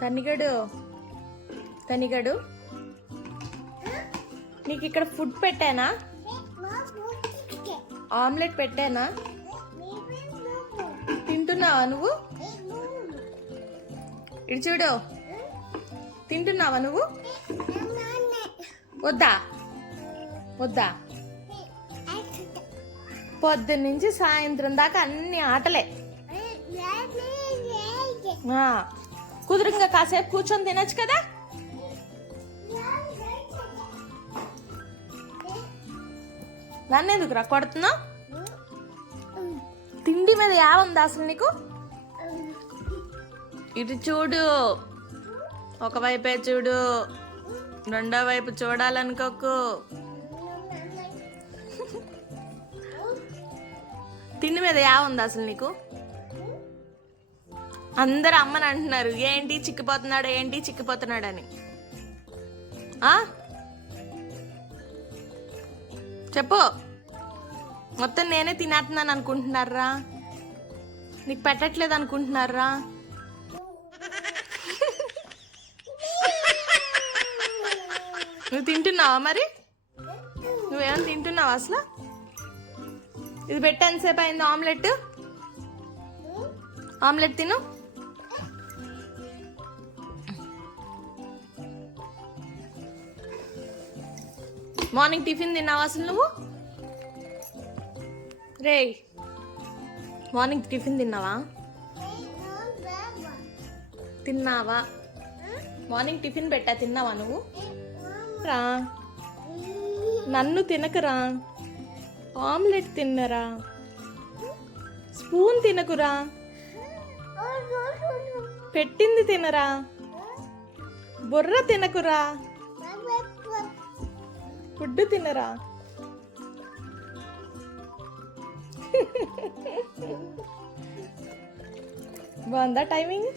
తనిగడు తనిగడు నీకు ఇక్కడ ఫుడ్ పెట్టానా? ఆమ్లెట్ పెట్టానా? తింటున్నావా నువ్వు? ఇటు చూడు, తింటున్నావా నువ్వు? వద్దా వద్దా? పొద్దున్న నుంచి సాయంత్రం దాకా అన్ని ఆటలే. కుదురుగా కాసేపు కూర్చొని తినచ్చు కదా. నన్ను ఎందుకురా కొడుతున్నావు? తిండి మీద యావుందా అసలు నీకు? ఇటు చూడు, ఒకవైపే చూడు, రెండో వైపు చూడాలనుకోకు. తిండి మీద యావుందా అసలు నీకు? అందరు అమ్మని అంటున్నారు, ఏంటి చిక్కిపోతున్నాడు, ఏంటి చిక్కిపోతున్నాడు అని. చెప్పు, మొత్తం నేనే తినేస్తున్నాను అనుకుంటున్నారా? నీకు పెట్టట్లేదు అనుకుంటున్నారా? నువ్వు తింటున్నావా మరి? నువ్వేమైనా తింటున్నావా అసలు? ఇది పెట్టి ఎంతసేపు అయింది? ఆమ్లెట్ తిను. మార్నింగ్ టిఫిన్ తిన్నావా అసలు నువ్వు? రే, మార్నింగ్ టిఫిన్ తిన్నావా? తిన్నావా? మార్నింగ్ టిఫిన్ పెట్టా, తిన్నావా నువ్వు? రా, నన్ను తినకరా, ఆమ్లెట్ తిన్నరా, స్పూన్ తినకురా, పెట్టింది తినరా, బుర్ర తినకురా, ఫుడ్ తినరా. బాగుందా టైమింగ్?